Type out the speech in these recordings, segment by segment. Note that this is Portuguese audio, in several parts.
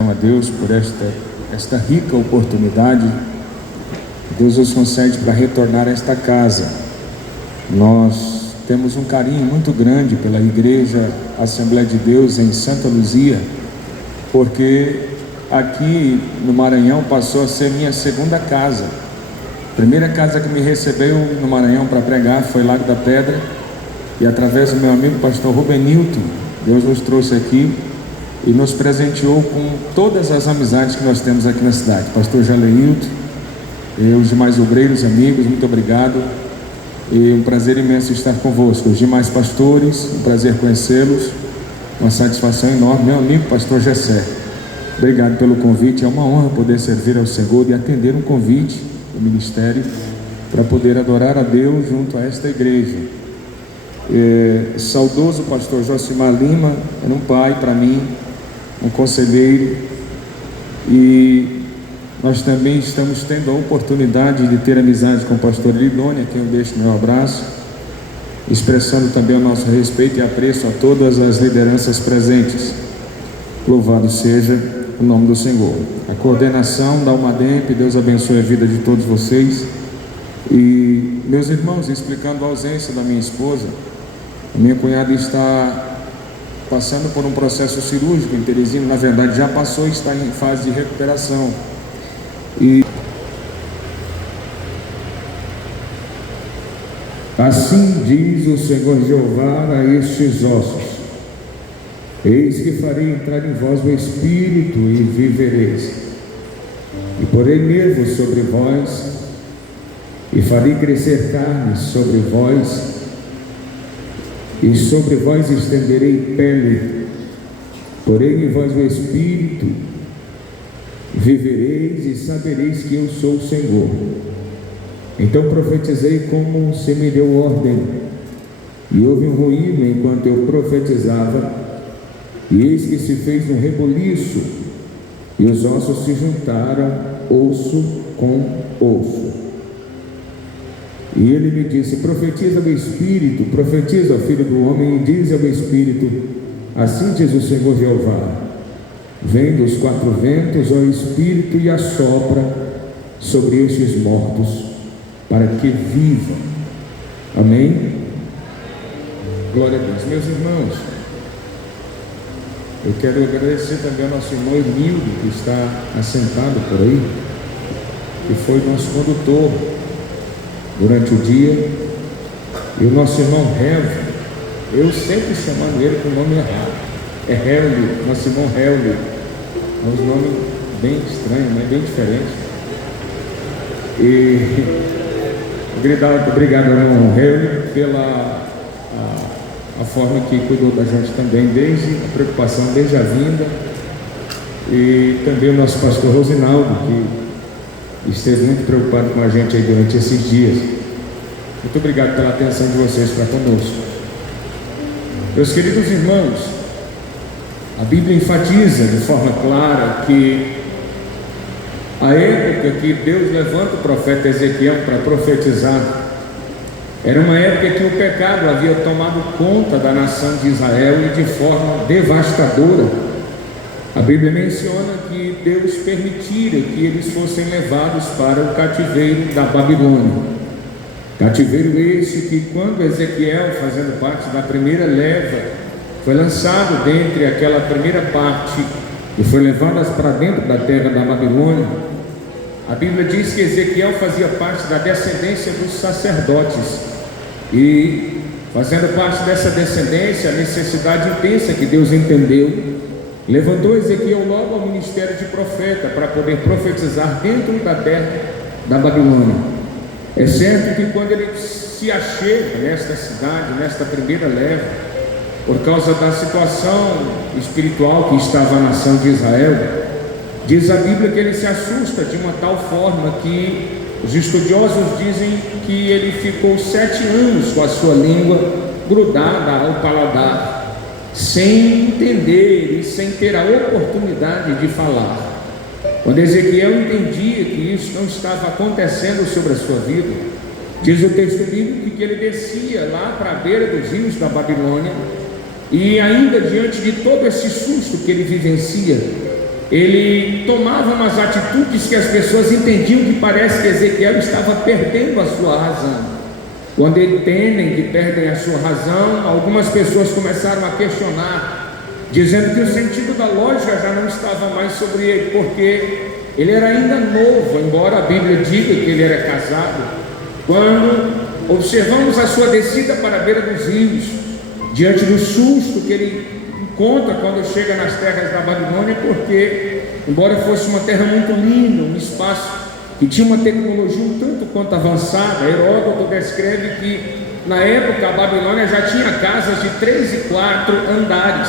A Deus por esta rica oportunidade que Deus nos concede para retornar a esta casa. Nós temos um carinho muito grande pela Igreja Assembleia de Deus em Santa Luzia, porque aqui no Maranhão passou a ser minha segunda casa. A primeira casa que me recebeu no Maranhão para pregar foi Lago da Pedra, e através do meu amigo pastor Rubenilton, Deus nos trouxe aqui e nos presenteou com todas as amizades que nós temos aqui na cidade. Pastor Jaleilton, os demais obreiros, amigos, muito obrigado. E um prazer imenso estar convosco. Os demais pastores, um prazer conhecê-los. Uma satisfação enorme. Meu amigo pastor Gessé, obrigado pelo convite. É uma honra poder servir ao Senhor e atender um convite do ministério para poder adorar a Deus junto a esta igreja. Saudoso pastor Josimar Lima era um pai para mim, um conselheiro, e nós também estamos tendo a oportunidade de ter amizade com o pastor Lidônia, a quem eu deixo meu abraço, expressando também o nosso respeito e apreço a todas as lideranças presentes. Louvado seja o nome do Senhor. A coordenação da Almademp, Deus abençoe a vida de todos vocês. E meus irmãos, explicando a ausência da minha esposa, a minha cunhada está passando por um processo cirúrgico em Teresina. Na verdade já passou e está em fase de recuperação. E assim diz o Senhor Jeová a estes ossos: eis que farei entrar em vós o Espírito e vivereis, e porei nervos sobre vós, e farei crescer carne sobre vós, e sobre vós estenderei pele, porém em vós o Espírito, vivereis e sabereis que eu sou o Senhor. Então profetizei como se me deu ordem, e houve um ruído enquanto eu profetizava, e eis que se fez um rebuliço, e os ossos se juntaram, osso com osso. E ele me disse: profetiza ao Espírito, profetiza ao Filho do Homem, e diz ao Espírito: assim diz o Senhor Jeová: vem dos quatro ventos, ó Espírito, e assopra sobre estes mortos, para que vivam. Amém? Glória a Deus. Meus irmãos, eu quero agradecer também ao nosso irmão Emildo, que está assentado por aí, que foi nosso condutor durante o dia, e o nosso irmão Helvi, eu sempre chamando ele com o nome errado, é Helvi, nosso irmão Helvi, é um nome bem estranho, né? Bem diferente. E obrigado ao irmão Helvi pela a forma que cuidou da gente também, desde a preocupação, desde a vinda, e também o nosso pastor Rosinaldo, que esteve muito preocupado com a gente aí durante esses dias. Muito obrigado pela atenção de vocês para conosco. Meus queridos irmãos, a Bíblia enfatiza de forma clara que a época que Deus levanta o profeta Ezequiel para profetizar era uma época que o pecado havia tomado conta da nação de Israel e de forma devastadora. A Bíblia menciona que Deus permitira que eles fossem levados para o cativeiro da Babilônia. Cativeiro esse que, quando Ezequiel, fazendo parte da primeira leva, foi lançado dentre aquela primeira parte e foi levado para dentro da terra da Babilônia, a Bíblia diz que Ezequiel fazia parte da descendência dos sacerdotes, e fazendo parte dessa descendência, a necessidade intensa que Deus entendeu, levantou Ezequiel logo ao ministério de profeta para poder profetizar dentro da terra da Babilônia. É certo que quando ele se achega nesta cidade, nesta primeira leva, por causa da situação espiritual que estava a nação de Israel, diz a Bíblia que ele se assusta de uma tal forma que os estudiosos dizem que ele ficou 7 anos com a sua língua grudada ao paladar, sem entender e sem ter a oportunidade de falar. Quando Ezequiel entendia que isso não estava acontecendo sobre a sua vida, diz o texto bíblico que ele descia lá para a beira dos rios da Babilônia, e ainda diante de todo esse susto que ele vivencia, ele tomava umas atitudes que as pessoas entendiam que parece que Ezequiel estava perdendo a sua razão. Quando entendem que perdem a sua razão, algumas pessoas começaram a questionar, dizendo que o sentido da lógica já não estava mais sobre ele, porque ele era ainda novo, embora a Bíblia diga que ele era casado. Quando observamos a sua descida para a beira dos rios, diante do susto que ele encontra quando chega nas terras da Babilônia, porque, embora fosse uma terra muito linda, um espaço que tinha uma tecnologia um tanto quanto avançada, Heródoto descreve que na época a Babilônia já tinha casas de 3 e 4 andares,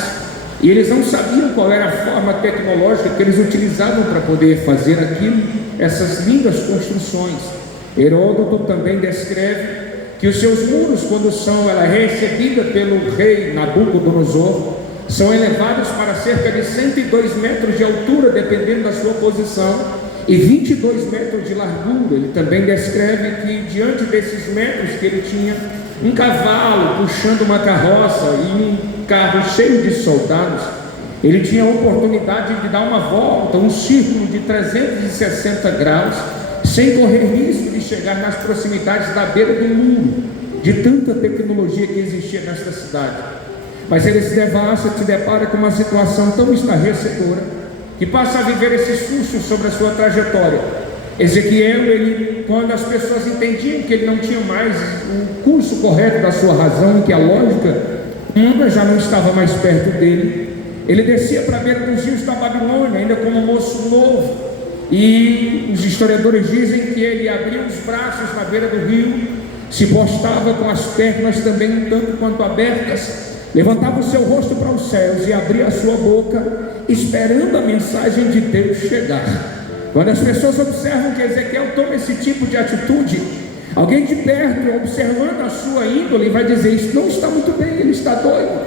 e eles não sabiam qual era a forma tecnológica que eles utilizavam para poder fazer aquilo, essas lindas construções. Heródoto também descreve que os seus muros, quando ela é recebida pelo rei Nabucodonosor, são elevados para cerca de 102 metros de altura, dependendo da sua posição, e 22 metros de largura. Ele também descreve que diante desses metros que ele tinha um cavalo puxando uma carroça e um carro cheio de soldados, ele tinha a oportunidade de dar uma volta, um círculo de 360 graus, sem correr risco de chegar nas proximidades da beira do muro, de tanta tecnologia que existia nesta cidade. Mas ele se depara com uma situação tão estarrecedora, que passa a viver esse susto sobre a sua trajetória. Ezequiel, quando as pessoas entendiam que ele não tinha mais o curso correto da sua razão, que a lógica humana já não estava mais perto dele, ele descia para a beira dos rios da Babilônia, ainda como um moço novo, e os historiadores dizem que ele abria os braços na beira do rio, se postava com as pernas também um tanto quanto abertas, levantava o seu rosto para os céus e abria a sua boca, esperando a mensagem de Deus chegar. Quando as pessoas observam que Ezequiel toma esse tipo de atitude, alguém de perto, observando a sua índole, vai dizer: isso não está muito bem, ele está doido,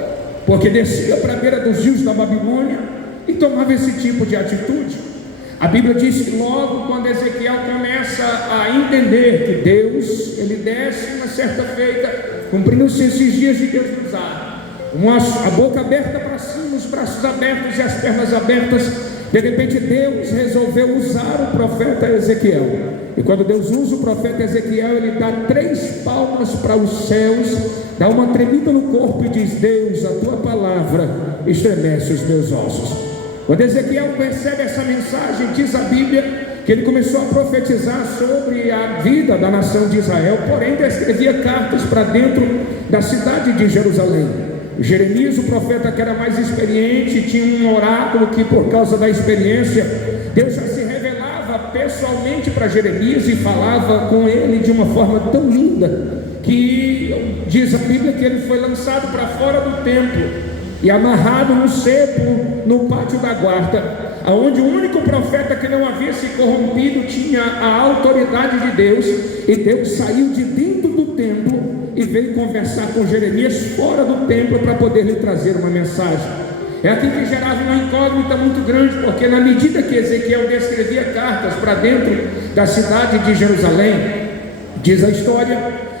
porque descia para a beira dos rios da Babilônia e tomava esse tipo de atitude. A Bíblia diz que logo quando Ezequiel começa a entender que Deus, ele desce uma certa feita, cumprindo-se esses dias de Deus nos usar, a boca aberta para cima, os braços abertos e as pernas abertas, de repente Deus resolveu usar o profeta Ezequiel. E quando Deus usa o profeta Ezequiel, ele dá 3 palmas para os céus, dá uma tremida no corpo e diz: Deus, a tua palavra estremece os meus ossos. Quando Ezequiel percebe essa mensagem, diz a Bíblia que ele começou a profetizar sobre a vida da nação de Israel, porém escrevia cartas para dentro da cidade de Jerusalém. Jeremias, o profeta que era mais experiente, tinha um oráculo que, por causa da experiência, Deus já se revelava pessoalmente para Jeremias e falava com ele de uma forma tão linda, que diz a Bíblia que ele foi lançado para fora do templo e amarrado no cepo no pátio da guarda, aonde o único profeta que não havia se corrompido tinha a autoridade de Deus, e Deus saiu de dentro do templo e veio conversar com Jeremias fora do templo para poder lhe trazer uma mensagem. É aqui que gerava uma incógnita muito grande, porque na medida que Ezequiel descrevia cartas para dentro da cidade de Jerusalém, diz a história,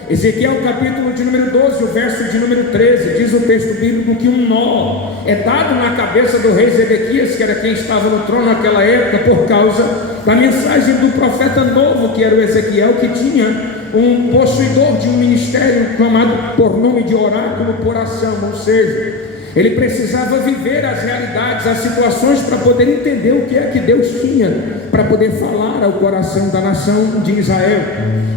Ezequiel capítulo de número 12, o verso de número 13, diz o texto bíblico que um nó é dado na cabeça do rei Zedequias, que era quem estava no trono naquela época, por causa da mensagem do profeta novo, que era o Ezequiel, que tinha um possuidor de um ministério chamado por nome de oráculo por ação, ou seja, ele precisava viver as realidades, as situações, para poder entender o que é que Deus tinha para poder falar ao coração da nação de Israel.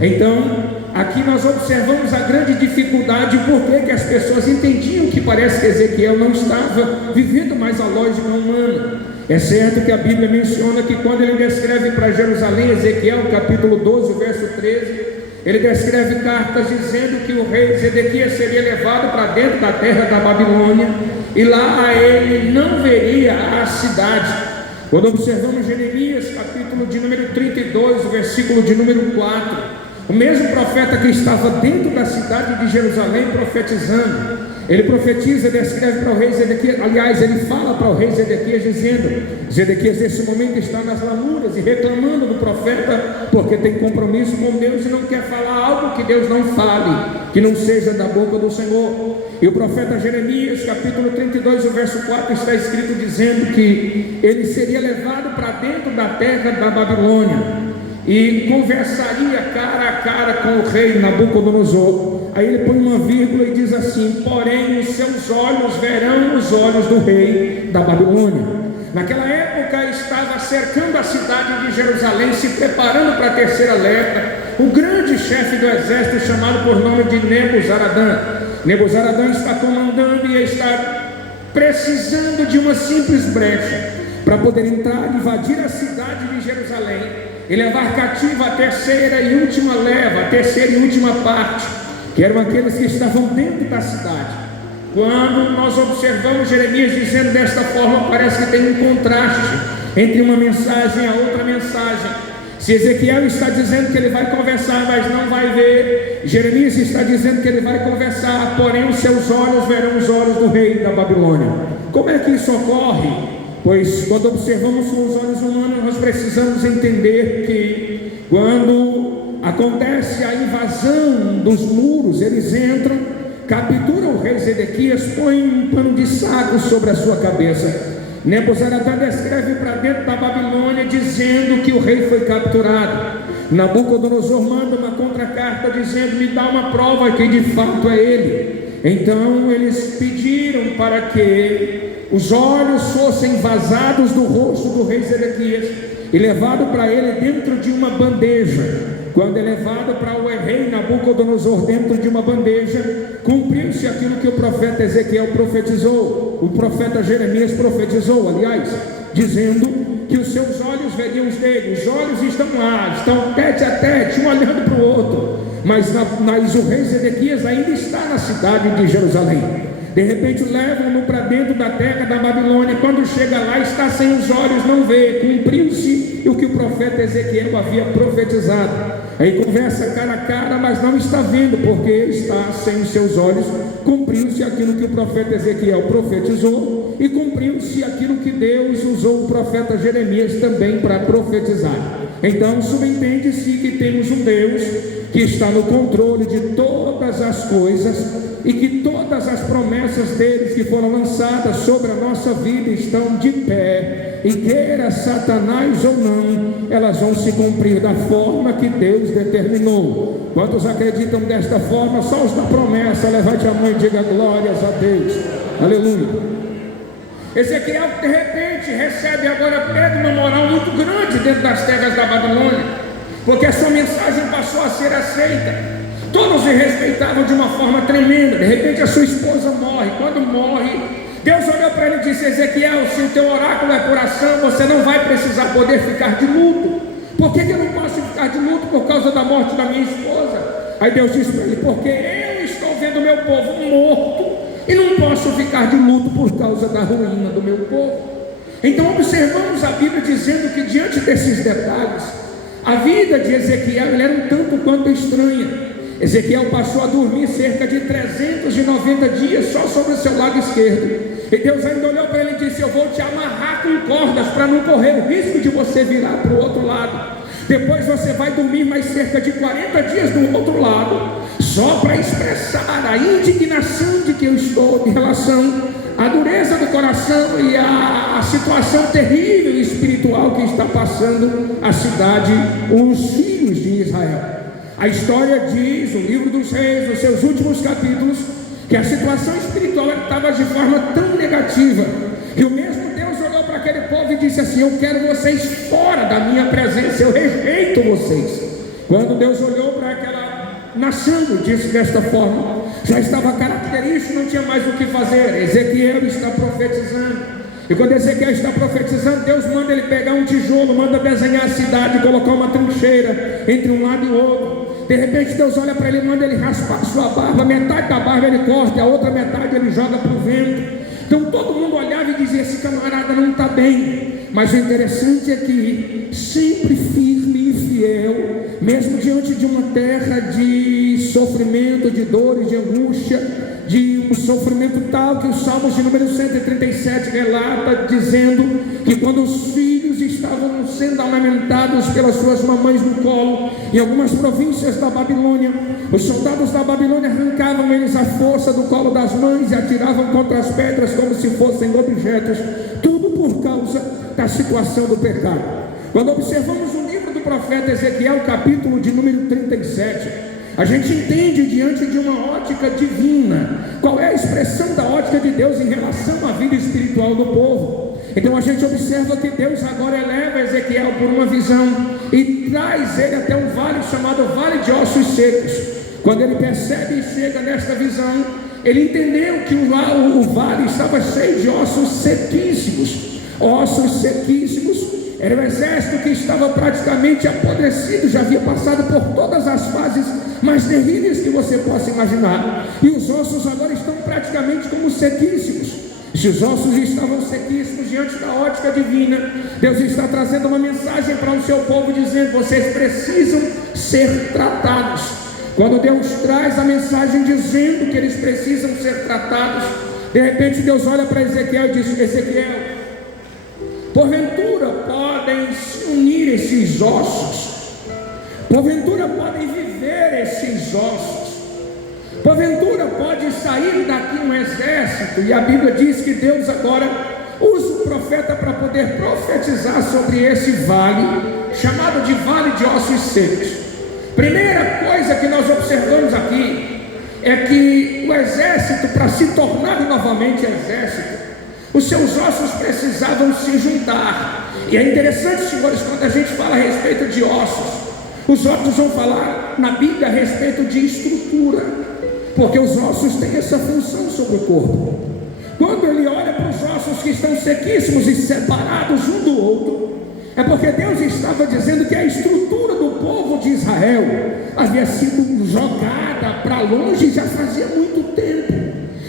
Então, aqui nós observamos a grande dificuldade, porque as pessoas entendiam que parece que Ezequiel não estava vivendo mais a lógica humana. É certo que a Bíblia menciona que quando ele descreve para Jerusalém, Ezequiel capítulo 12, verso 13, ele descreve cartas dizendo que o rei Zedequias seria levado para dentro da terra da Babilônia, e lá ele não veria a cidade. Quando observamos Jeremias capítulo de número 32, versículo de número 4, o mesmo profeta que estava dentro da cidade de Jerusalém profetizando, ele profetiza, descreve para o rei Zedequias, aliás, ele fala para o rei Zedequias dizendo: Zedequias nesse momento está nas lamuras e reclamando do profeta, porque tem compromisso com Deus e não quer falar algo que Deus não fale, que não seja da boca do Senhor. E o profeta Jeremias, capítulo 32, o verso 4, está escrito dizendo que ele seria levado para dentro da terra da Babilônia e conversaria cara a cara com o rei Nabucodonosor. Aí ele põe uma vírgula e diz assim: porém os seus olhos verão os olhos do rei da Babilônia. Naquela época estava cercando a cidade de Jerusalém, se preparando para a terceira lepra, o grande chefe do exército chamado por nome de Nebuzaradã. Nebuzaradã está comandando e está precisando de uma simples brecha para poder entrar, invadir a cidade de Jerusalém e levar cativa a terceira e última leva, a terceira e última parte, que eram aqueles que estavam dentro da cidade. Quando nós observamos Jeremias dizendo desta forma, parece que tem um contraste entre uma mensagem e a outra mensagem. Se Ezequiel está dizendo que ele vai conversar, mas não vai ver, Jeremias está dizendo que ele vai conversar, porém os seus olhos verão os olhos do rei da Babilônia. Como é que isso ocorre? Pois quando observamos com os olhos humanos, nós precisamos entender que quando acontece a invasão dos muros, eles entram, capturam o rei Zedequias, põem um pano de saco sobre a sua cabeça. Nebuzaradã descreve para dentro da Babilônia, dizendo que o rei foi capturado. Nabucodonosor manda uma contracarta dizendo: me dá uma prova que de fato é ele. Então eles pediram para que os olhos fossem vazados do rosto do rei Zedequias e levado para ele dentro de uma bandeja. Quando é levado para o rei Nabucodonosor dentro de uma bandeja, cumpriu-se aquilo que o profeta Ezequiel profetizou, o profeta Jeremias profetizou, aliás, dizendo que os seus olhos veriam os dele. Os olhos estão lá, estão tete a tete, um olhando para o outro, mas o rei Zedequias ainda está na cidade de Jerusalém. De repente levam-no para dentro da terra da Babilônia. Quando chega lá, está sem os olhos, não vê. Cumpriu-se o que o profeta Ezequiel havia profetizado. Aí conversa cara a cara, mas não está vendo, porque está sem os seus olhos. Cumpriu-se aquilo que o profeta Ezequiel profetizou, e cumpriu-se aquilo que Deus usou o profeta Jeremias também para profetizar. Então subentende-se que temos um Deus que está no controle de todas as coisas, e que todas as promessas deles que foram lançadas sobre a nossa vida estão de pé, e queira Satanás ou não, elas vão se cumprir da forma que Deus determinou. Quantos acreditam desta forma? Só os da promessa, levante a mão e diga glórias a Deus, aleluia. Ezequiel de repente recebe agora, pega uma moral muito grande dentro das terras da Babilônia, porque a sua mensagem passou a ser aceita. Todos o respeitavam de uma forma tremenda. De repente a sua esposa morre. Quando morre, Deus olhou para ele e disse: Ezequiel, se o teu oráculo é por ação, você não vai precisar poder ficar de luto. Por que eu não posso ficar de luto por causa da morte da minha esposa? Aí Deus disse para ele: porque eu estou vendo o meu povo morto e não posso ficar de luto por causa da ruína do meu povo. Então observamos a Bíblia dizendo que diante desses detalhes, a vida de Ezequiel era um tanto quanto estranha. Ezequiel passou a dormir cerca de 390 dias só sobre o seu lado esquerdo. E Deus ainda olhou para ele e disse: eu vou te amarrar com cordas para não correr o risco de você virar para o outro lado. Depois você vai dormir mais cerca de 40 dias do outro lado, só para expressar a indignação de que eu estou em relação à dureza do coração e à situação terrível espiritual que está passando a cidade, os filhos de Israel. A história diz, o livro dos reis, nos seus últimos capítulos, que a situação espiritual estava de forma tão negativa, que o mesmo Deus olhou para aquele povo e disse assim: eu quero vocês fora da minha presença, eu rejeito vocês. Quando Deus olhou para aquela nação, disse desta forma, já estava característico, não tinha mais o que fazer. Ezequiel está profetizando. E quando Ezequiel está profetizando, Deus manda ele pegar um tijolo, manda desenhar a cidade, colocar uma trincheira entre um lado e o outro. De repente Deus olha para ele e manda ele raspar sua barba. Metade da barba ele corta, a outra metade ele joga para o vento. Então todo mundo olhava e dizia: esse camarada não está bem. Mas o interessante é que sempre firme e fiel, mesmo diante de uma terra de sofrimento, de dores, de angústia, de um sofrimento tal que o Salmo de número 137 relata, dizendo que quando os filhos estavam estavam sendo amamentados pelas suas mamães no colo. Em algumas províncias da Babilônia, os soldados da Babilônia arrancavam eles à força do colo das mães e atiravam contra as pedras como se fossem objetos, tudo por causa da situação do pecado. Quando observamos o livro do profeta Ezequiel, capítulo de número 37, a gente entende diante de uma ótica divina qual é a expressão da ótica de Deus em relação à vida espiritual do povo. Então a gente observa que Deus agora eleva Ezequiel por uma visão e traz ele até um vale chamado Vale de Ossos Secos. Quando ele percebe e chega nesta visão, ele entendeu que o vale estava cheio de ossos sequíssimos. Ossos sequíssimos. Era um exército que estava praticamente apodrecido, já havia passado por todas as fases mais terríveis que você possa imaginar, e os ossos agora estão praticamente como sequíssimos. Se os ossos estavam sequíssimos diante da ótica divina, Deus está trazendo uma mensagem para o seu povo, dizendo: vocês precisam ser tratados. Quando Deus traz a mensagem dizendo que eles precisam ser tratados, de repente Deus olha para Ezequiel e diz: Ezequiel, porventura podem se unir esses ossos? Porventura podem viver esses ossos? Porventura pode sair daqui um exército? E a Bíblia diz que Deus agora usa o profeta para poder profetizar sobre esse vale, chamado de Vale de Ossos Secos. Primeira coisa que nós observamos aqui é que o exército, para se tornar novamente exército, os seus ossos precisavam se juntar. E é interessante, senhores, quando a gente fala a respeito de ossos, os ossos vão falar na Bíblia a respeito de estrutura, porque os ossos têm essa função sobre o corpo. Quando ele olha para os ossos que estão sequíssimos e separados um do outro, é porque Deus estava dizendo que a estrutura do povo de Israel havia sido jogada para longe já fazia muito tempo.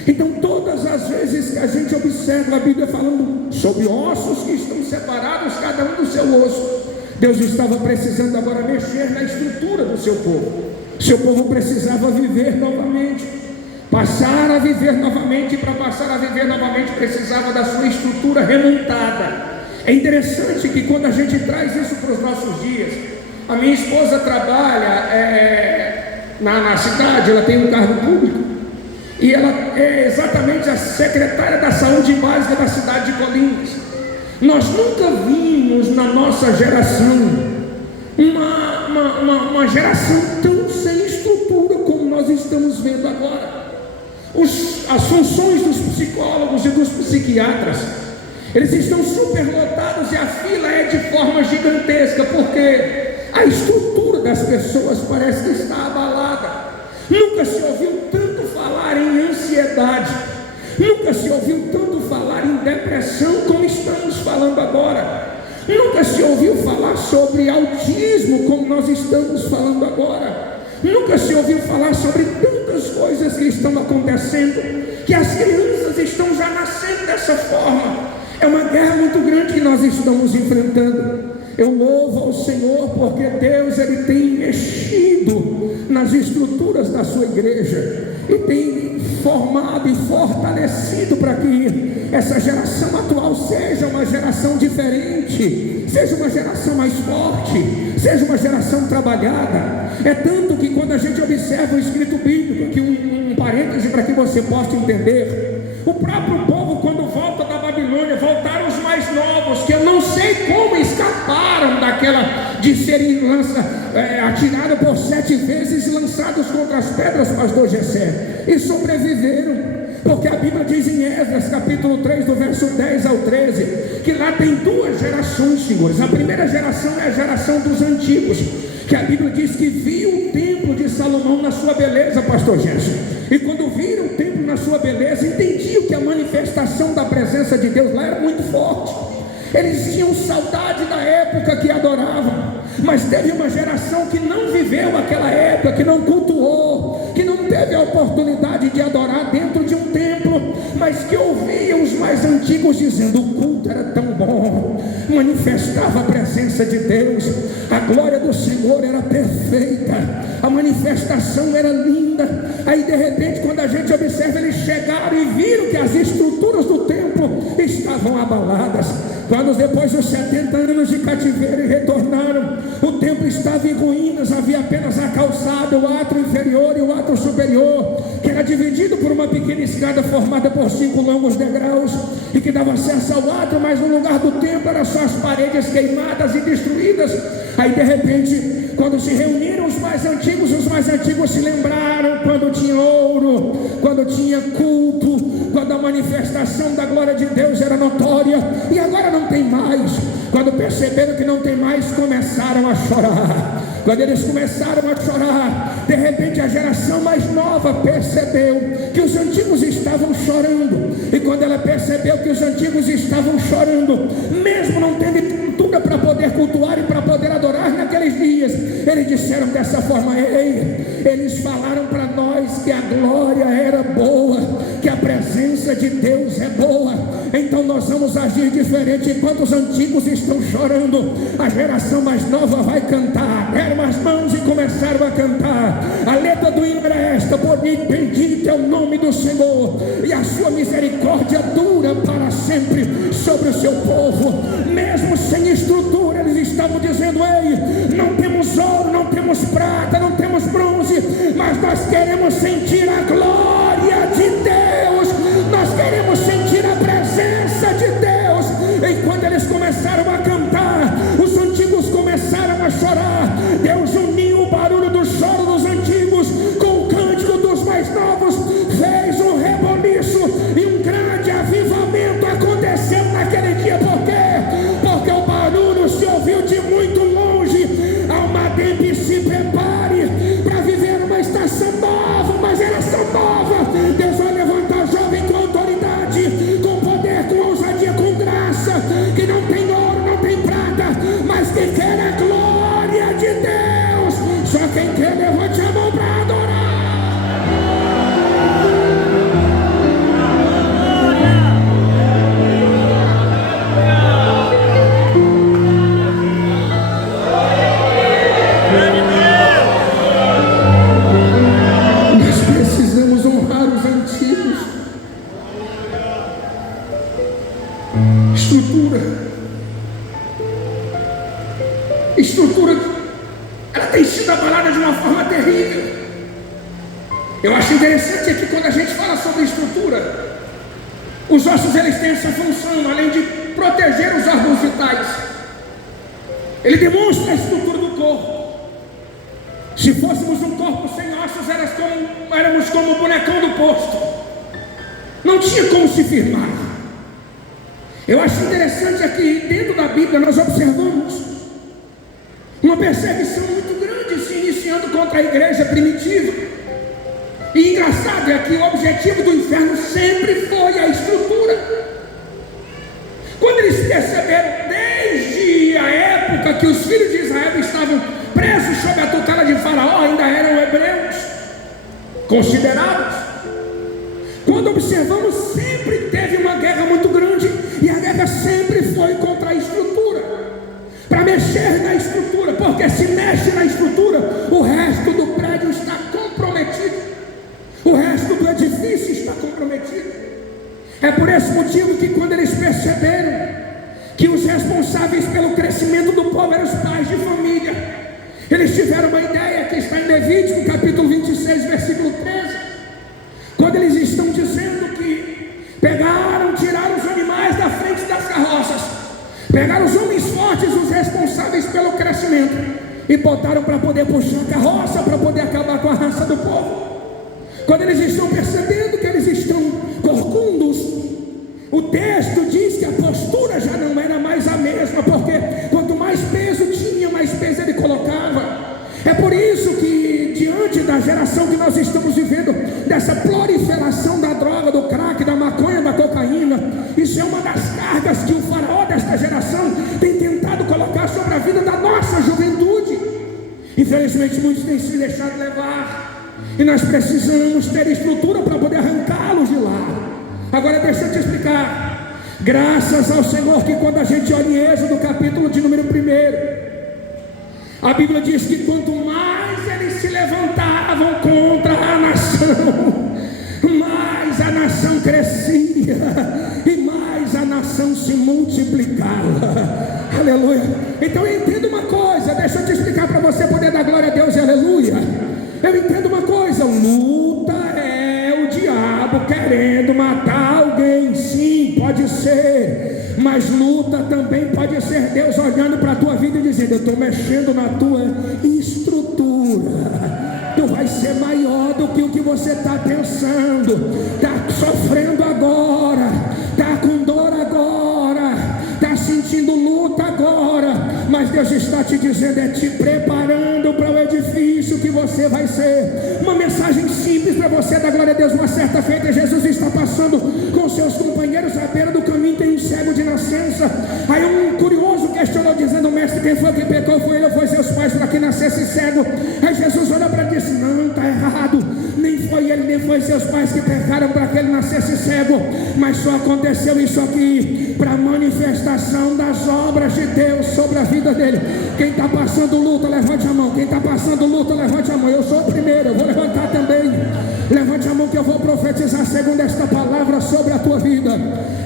Então todas as vezes que a gente observa a Bíblia falando sobre ossos que estão separados, cada um do seu osso, Deus estava precisando agora mexer na estrutura do seu povo. Seu povo precisava viver novamente, passar a viver novamente, e para passar a viver novamente precisava da sua estrutura remontada. É interessante que quando a gente traz isso para os nossos dias, a minha esposa trabalha na cidade, ela tem um cargo público, e ela é exatamente a secretária da saúde básica da cidade de Colinas. Nós nunca vimos na nossa geração uma geração tão sem estrutura como nós estamos vendo agora. As funções dos psicólogos e dos psiquiatras, eles estão superlotados e a fila é de forma gigantesca, porque a estrutura das pessoas parece que está abalada. Nunca se ouviu tanto falar em ansiedade, nunca se ouviu tanto falar em depressão como estamos falando agora. Nunca se ouviu falar sobre autismo como nós estamos falando agora. Nunca se ouviu falar sobre tantas coisas que estão acontecendo, que as crianças estão já nascendo dessa forma. É uma guerra muito grande que nós estamos enfrentando. Eu louvo ao Senhor porque Deus, Ele tem mexido nas estruturas da sua igreja e tem formado e fortalecido para que essa geração atual seja uma geração diferente, seja uma geração mais forte, seja uma geração trabalhada. É tanto que quando a gente observa o escrito bíblico, aqui um parêntese para que você possa entender, o próprio povo, quando volta da Babilônia, voltaram os mais novos, que eu não sei como escaparam daquela de serem atirados por 7 vezes, lançados contra as pedras, pastor Gessé, e sobreviveram. Porque a Bíblia diz em Esdras capítulo 3, do verso 10 ao 13, que lá tem 2 gerações, senhores. A primeira geração é a geração dos antigos, que a Bíblia diz que viu o templo de Salomão na sua beleza, pastor Gerson. E quando viram o templo na sua beleza, entendiam que a manifestação da presença de Deus lá era muito forte. Eles tinham saudade da época que adoravam, mas teve uma geração que não viveu aquela época, que não cultuou, que não teve a oportunidade de adorar dentro de um templo, mas que ouvia os mais antigos dizendo: o culto era tão bom, manifestava a presença de Deus, a glória do Senhor era perfeita, a manifestação era linda. Aí de repente, quando a gente observa, eles chegaram e viram que as estruturas do templo estavam abaladas. Quando depois dos 70 anos de cativeiro retornaram, o templo estava em ruínas, havia apenas a calçada, o átrio inferior e o átrio superior, que era dividido por uma pequena escada formada por 5 longos degraus, e que dava acesso ao átrio, mas no lugar do templo eram só as paredes queimadas e destruídas. Aí de repente, quando se reuniram os mais antigos se lembraram quando tinha ouro, quando tinha culto, quando a manifestação da glória de Deus era notória, e agora não tem mais. Quando perceberam que não tem mais, começaram a chorar. Quando eles começaram a chorar, de repente a geração mais nova percebeu que os antigos estavam chorando, e quando ela percebeu que os antigos estavam chorando, mesmo não tendo estrutura para poder cultuar e para poder adorar naqueles dias, eles disseram dessa forma: ei, eles falaram para nós que a glória era boa, que a presença de Deus é boa, então nós vamos agir diferente. Enquanto os antigos estão chorando, a geração mais nova vai cantar. Deram as mãos e começaram a cantar. A letra do hino era esta: bendito é o nome do Senhor, e a sua misericórdia dura para sempre sobre o seu povo. Mesmo sem estrutura, eles estavam dizendo: ei, não temos ouro, não temos prata, não temos bronze, mas nós queremos sentir a glória de Deus, nós queremos sentir a presença de Deus. E quando eles começaram a cantar, os antigos começaram a chorar. Deus uniu o barulho do choro dos antigos com o cântico dos mais novos, fez um reboliço, e um grande avivamento aconteceu naquele dia. Por quê? Porque o barulho se ouviu de muito longe. Almadembe, se prepare para viver uma estação nova, uma geração nova. Deus vai levantar jovem com autoridade, com poder, com ousadia, com graça, que não tem ouro, não tem prata, mas que quer a glória de Deus. Só quem quer, levante a mão para adorar. Estrutura, ela tem sido abalada de uma forma terrível. Eu acho interessante aqui quando a gente fala sobre estrutura, os ossos eles têm essa função, além de proteger os órgãos vitais, ele demonstra a estrutura do corpo. Se fôssemos um corpo sem ossos, éramos como o bonecão do posto, não tinha como se firmar. Eu acho interessante aqui, dentro da Bíblia, nós observamos uma perseguição muito grande se iniciando contra a igreja primitiva. E engraçado é que o objetivo do inferno sempre foi a estrutura. Quando eles perceberam, desde a época que os filhos de Israel estavam presos sob a tutela de Faraó, ainda eram hebreus considerados. Quando observamos, sempre teve uma guerra muito grande, e a guerra sempre foi contra a estrutura, para mexer na estrutura, porque se mexe na estrutura, o resto do prédio está comprometido, o resto do edifício está comprometido. É por esse motivo que quando eles perceberam que os responsáveis pelo crescimento do povo eram os pais de família, eles tiveram uma ideia que está em Levítico capítulo 26, versículo 13, quando eles estão dizendo que tiraram os animais da frente das carroças, pegaram os homens fortes, os responsáveis pelo crescimento, e botaram para poder puxar a carroça, para poder acabar com a raça do povo. Quando eles estão percebendo que eles estão corcundos, o texto diz que a postura já não era mais a mesma, porque quanto mais peso tinha, mais peso ele colocava. É por isso que, diante da geração que nós estamos vivendo, dessa proliferação da droga, do crack, da maconha, da cocaína, isso é uma das cargas que o faraó desta geração tem tentado colocar sobre a vida da nossa juventude. Infelizmente muitos têm se deixado levar, e nós precisamos ter estrutura para poder arrancá-los de lá. Agora deixa eu te explicar. Graças ao Senhor que quando a gente olha em Êxodo capítulo de número 1, a Bíblia diz que quanto mais eles se levantavam contra a nação, mais a nação crescia, e mais faz a nação se multiplicar. Aleluia. Então eu entendo uma coisa, deixa eu te explicar para você poder dar glória a Deus e aleluia. Eu entendo uma coisa, luta é o diabo querendo matar alguém, sim, pode ser, mas luta também pode ser Deus olhando para a tua vida e dizendo: eu estou mexendo na tua estrutura, tu vai ser maior do que o que você está pensando, está sofrendo agora, está com dor agora, está sentindo luta agora, mas Deus está te dizendo, é te preparando para o edifício que você vai ser. Uma mensagem simples para você dar glória a Deus. Uma certa feita, Jesus está passando com seus companheiros à beira do caminho, tem um cego de nascença. Aí um curioso questionou, dizendo: mestre, quem foi que pecou? Foi ele ou foi seus pais para que nascesse cego? Aí Jesus olhou para ele e disse: não, está errado, nem foi ele, nem foi seus pais que pecaram para que ele nascesse cego, mas só aconteceu isso aqui para a manifestação das obras de Deus sobre a vida dele. Quem está passando luta, levante a mão. Quem está passando luta, levante a mão. Eu sou o primeiro, eu vou levantar também. Levante a mão que eu vou profetizar segundo esta palavra sobre a tua vida.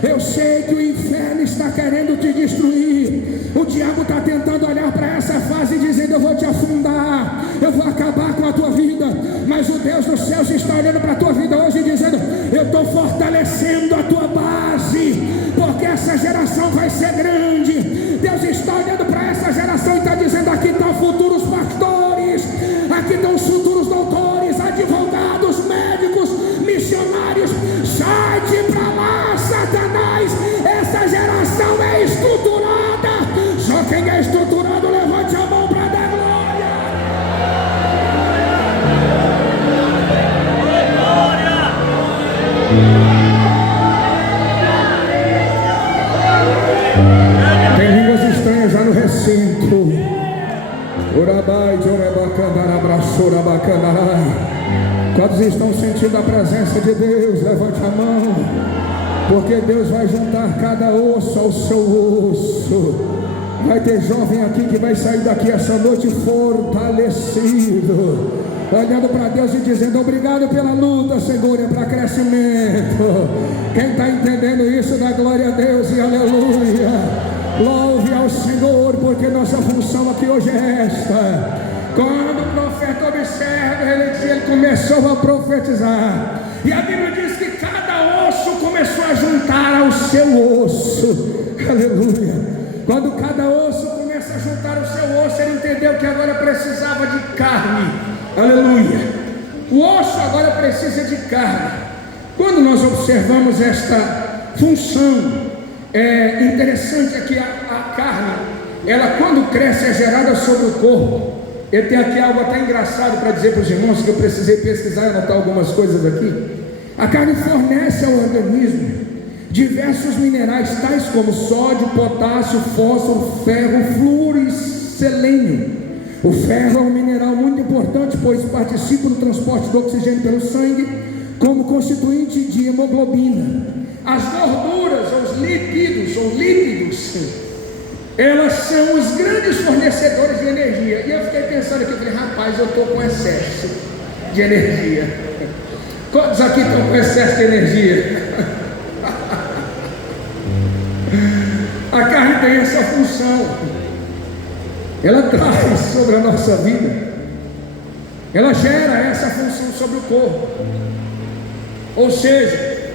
Eu sei que o inferno está querendo te destruir. O diabo está tentando olhar para essa fase dizendo: eu vou te afundar, eu vou acabar com a tua vida. Mas o Deus dos céus está olhando para a tua vida hoje dizendo: eu estou fortalecendo a tua base, porque essa geração vai ser grande. Deus está olhando para essa geração e está dizendo: aqui estão futuros pastores, aqui estão os futuros doutores, advogados, médicos, missionários. Sai de para lá, Satanás. Essa geração é estruturada. Só quem é estruturado, levante a mão para dar glória. Tem línguas estranhas já no recinto. Urabai, Jorebacandará, Braçorabacandarai. Quantos estão sentindo a presença de Deus? Levante a mão, porque Deus vai juntar cada osso ao seu osso. Vai ter jovem aqui que vai sair daqui essa noite fortalecido, olhando para Deus e dizendo: obrigado pela luta, Senhor, é para crescimento. Quem está entendendo isso, dá glória a Deus e aleluia. Louve ao Senhor, porque nossa função aqui hoje é esta. Quando o profeta observa, ele começou a profetizar, e a Bíblia diz que cada osso começou a juntar ao seu osso. Aleluia. Quando cada osso começa a juntar o seu osso, ele entendeu que agora precisava de carne. Aleluia. O osso agora precisa de carne. Quando nós observamos esta função, é interessante que a carne, ela quando cresce é gerada sobre o corpo. Eu tenho aqui algo até engraçado para dizer para os irmãos, que eu precisei pesquisar e anotar algumas coisas aqui. A carne fornece ao organismo diversos minerais, tais como sódio, potássio, fósforo, ferro, flúor e selênio. O ferro é um mineral muito importante, pois participa do transporte do oxigênio pelo sangue como constituinte de hemoglobina. As gorduras, os lípidos, elas são os grandes fornecedores de energia. E eu fiquei pensando aqui, falei: rapaz, eu estou com excesso de energia. Quantos aqui estão com excesso de energia? A carne tem essa função. Ela traz sobre a nossa vida, ela gera essa função sobre o corpo. Ou seja,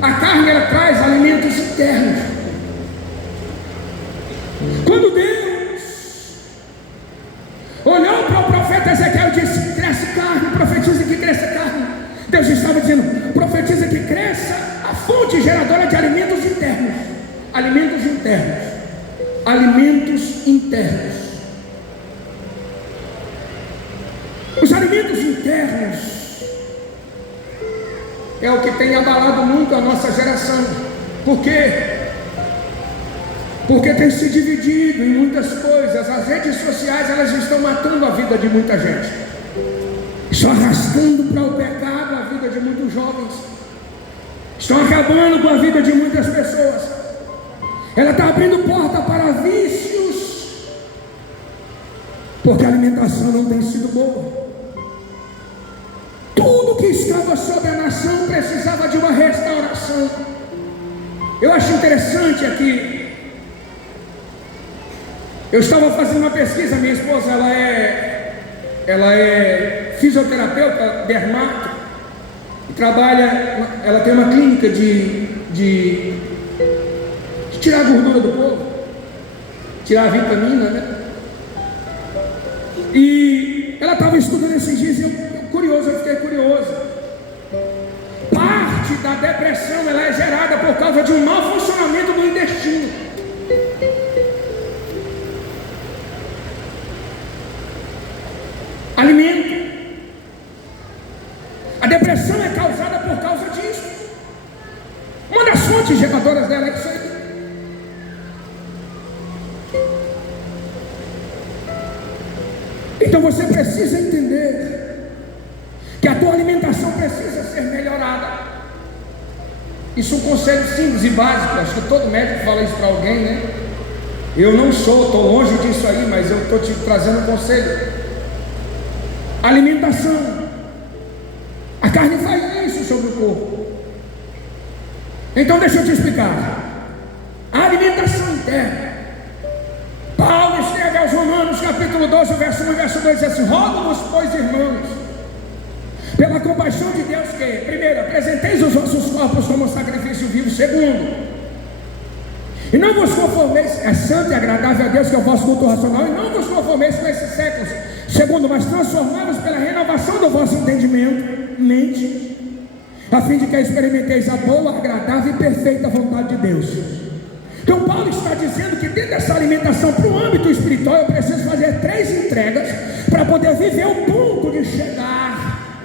a carne ela traz alimentos internos. Quando Deus olhou para o profeta Ezequiel e disse: cresce carne, profetiza que cresça carne, Deus estava dizendo: profetiza que cresça a fonte geradora de alimentos internos. Alimentos internos. Alimentos internos. Os alimentos internos é o que tem abalado muito a nossa geração. Por quê? Porque tem se dividido em muitas coisas. As redes sociais, elas estão matando a vida de muita gente, estão arrastando para o pecado a vida de muitos jovens, estão acabando com a vida de muitas pessoas. Ela está abrindo porta para vícios, porque a alimentação não tem sido boa. Tudo que estava sobre a nação precisava de uma restauração. Eu acho interessante aqui. Eu estava fazendo uma pesquisa, minha esposa, ela é fisioterapeuta, dermato, e trabalha, ela tem uma clínica de tirar a gordura do corpo, tirar a vitamina, né? E ela estava estudando esses dias e eu fiquei curioso. Parte da depressão ela é gerada por causa de um mau funcionamento do intestino. Alimento. A depressão é causada por causa disso. Uma das fontes geradoras dela é isso aí. Então você precisa entender que a tua alimentação precisa ser melhorada. Isso é um conselho simples e básico. Acho que todo médico fala isso para alguém, né? Eu não estou longe disso aí, mas eu estou te trazendo um conselho. Alimentação. A carne faz isso sobre o corpo. Então deixa eu te explicar. A alimentação interna. Paulo escreve aos Romanos capítulo 12, verso 1 e verso 2, diz assim: rogo-vos, pois, irmãos, pela compaixão de Deus, que primeiro, apresenteis os vossos corpos como sacrifício vivo. Segundo, e não vos conformeis, é santo e agradável a Deus, que é o vosso culto racional, e não vos conformeis com esses séculos. Segundo, mas transformai-vos pela renovação do vosso entendimento, mente, a fim de que experimenteis a boa, agradável e perfeita vontade de Deus. Então Paulo está dizendo que dentro dessa alimentação para o âmbito espiritual eu preciso fazer 3 entregas para poder viver o ponto de chegar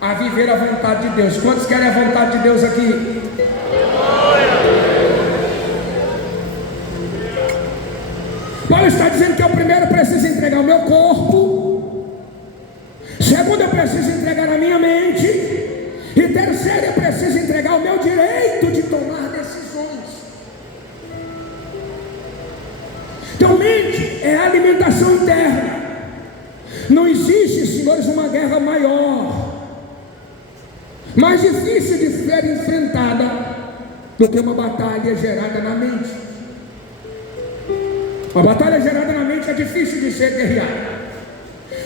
a viver a vontade de Deus. Quantos querem a vontade de Deus aqui? Paulo está dizendo que eu primeiro preciso entregar o meu corpo, segundo eu preciso entregar a minha mente, e terceiro eu preciso entregar o meu direito de tomar decisões. Então mente é a alimentação interna. Não existe, senhores, uma guerra maior, mais difícil de ser enfrentada do que uma batalha gerada na mente. Uma batalha gerada na mente é difícil de ser guerreada.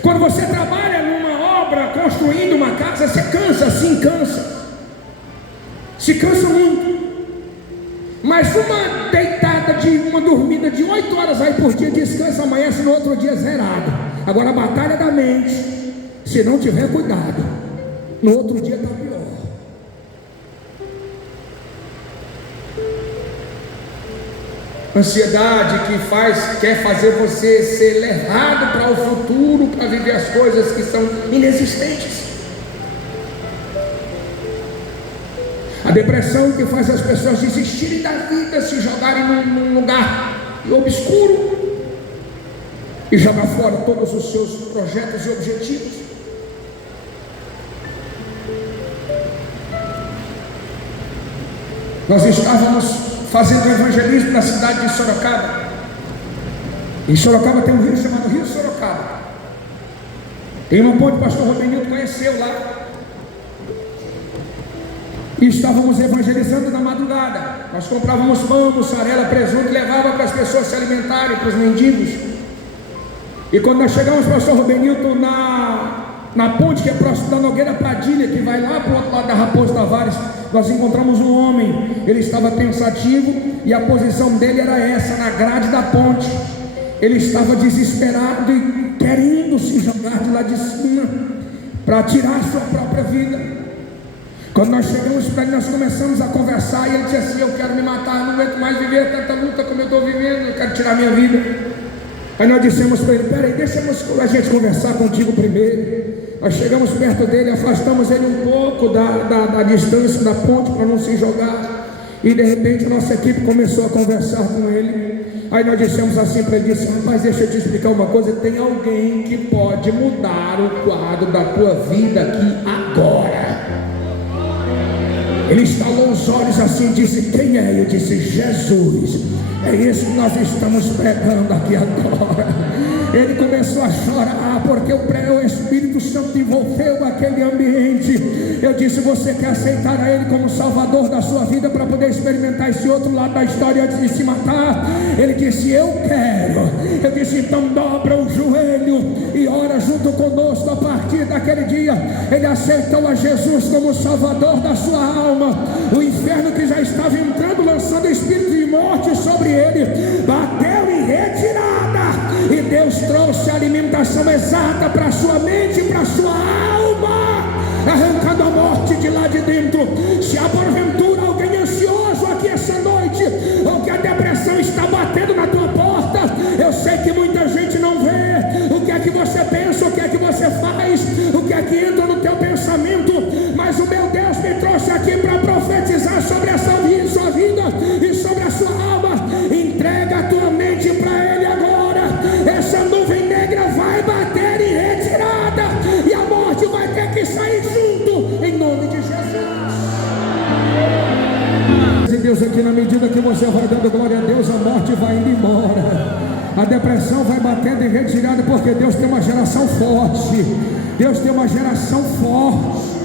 Quando você trabalha numa obra, construindo uma casa, você cansa, sim, cansa. Se cansa muito. Mas uma deitada, uma dormida de 8 horas aí por dia, descansa, amanhece no outro dia zerado. Agora a batalha da mente, se não tiver cuidado, no outro dia está pior. Ansiedade que quer fazer você ser levado para o futuro, para viver as coisas que são inexistentes. A depressão que faz as pessoas desistirem da vida, se jogarem num lugar obscuro e jogar fora todos os seus projetos e objetivos. Nós estávamos fazendo evangelismo na cidade de Sorocaba. Em Sorocaba tem um rio chamado Rio Sorocaba. Tem uma ponte que o pastor Robenildo conheceu lá. E estávamos evangelizando na madrugada. Nós comprávamos pão, mussarela, presunto e levava para as pessoas se alimentarem, para os mendigos. E quando nós chegamos, pastor Robenildo, na ponte que é próximo da Nogueira Padilha, que vai lá para o outro lado da Raposo Tavares, nós encontramos um homem. Ele estava pensativo e a posição dele era essa, na grade da ponte. Ele estava desesperado e querendo se jogar de lá de cima para tirar a sua própria vida. Quando nós chegamos para ele, nós começamos a conversar e ele disse assim: eu quero me matar, não aguento mais viver tanta luta como eu estou vivendo, eu quero tirar minha vida. Aí nós dissemos para ele: peraí, deixa a gente conversar contigo primeiro. Nós chegamos perto dele, afastamos ele um pouco da distância da ponte para não se jogar. E de repente a nossa equipe começou a conversar com ele. Aí nós dissemos assim para ele: rapaz, deixa eu te explicar uma coisa. Tem alguém que pode mudar o quadro da tua vida aqui agora. Ele estalou os olhos assim e disse: quem é? Eu disse: Jesus. É isso que nós estamos pregando aqui agora. Ele começou a chorar porque o Espírito Santo envolveu aquele ambiente. Eu disse: você quer aceitar a Ele como Salvador da sua vida para poder experimentar esse outro lado da história antes de se matar? Ele disse: eu quero. Eu disse: então dobra o joelho e ora junto conosco. A partir daquele dia ele aceitou a Jesus como Salvador da sua alma. O inferno que já estava entrando, lançando espírito de morte sobre ele, bateu em retirada, e Deus trouxe a alimentação exata para a sua mente e para a sua alma, arrancando a morte de lá de dentro. Se há porventura alguém ansioso aqui essa noite, ou que a depressão está batendo na tua porta, eu sei que muita gente não vê o que é que você pensa, o que é que você faz, o que é que entra no teu pensamento, mas o meu Deus me trouxe aqui para profetizar sobre essa vida, sua vida e sobre a sua alma. Entrega a tua mente para Ele agora. Essa nuvem negra vai bater em retirada e a morte vai ter que sair junto, em nome de Jesus. E Deus, aqui na medida que você vai dando glória a Deus, a morte vai indo embora, a depressão vai batendo em retirada, porque Deus tem uma geração forte. Deus tem uma geração forte.